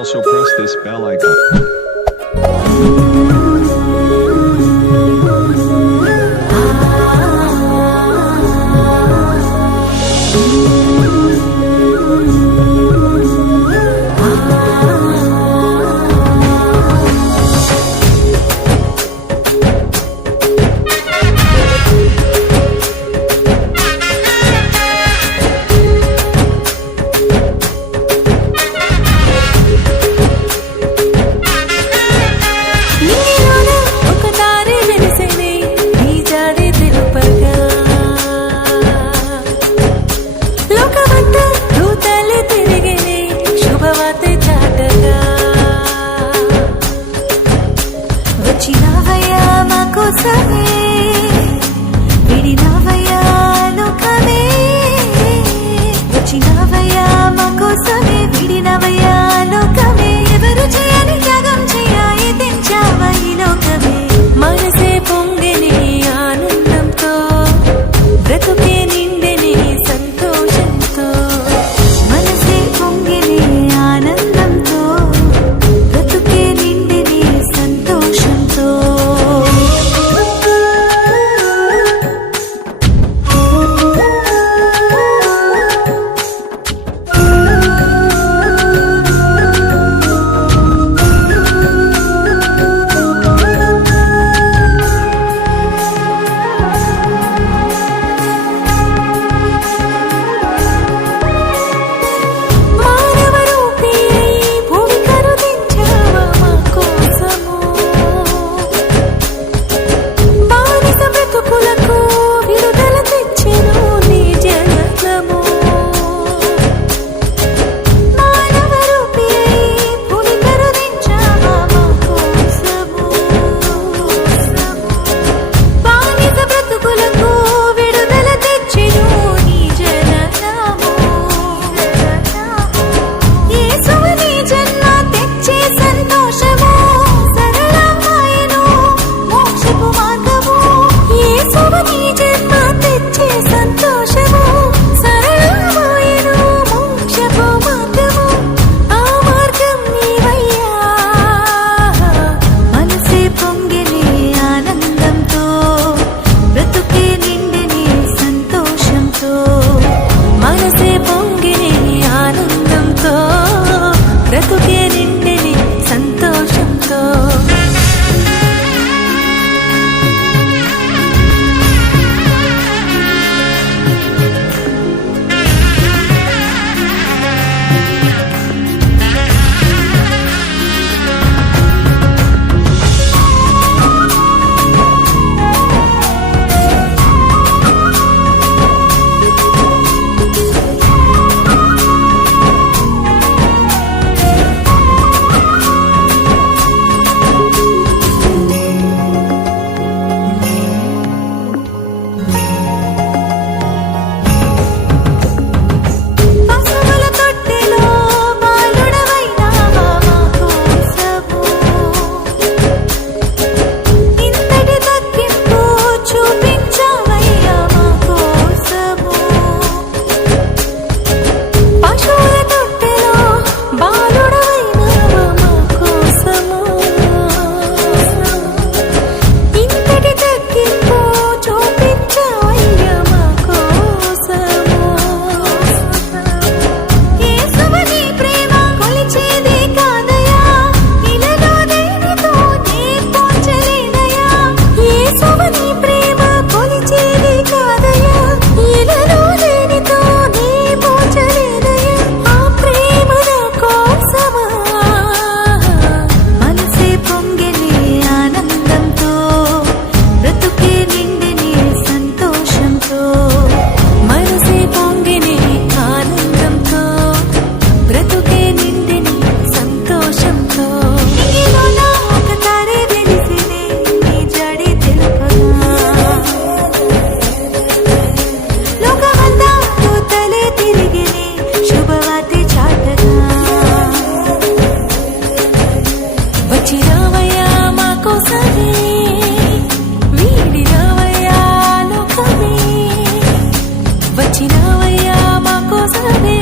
Also press this bell icon. I'll you. వచ్చినావయ్యా మా కోసమే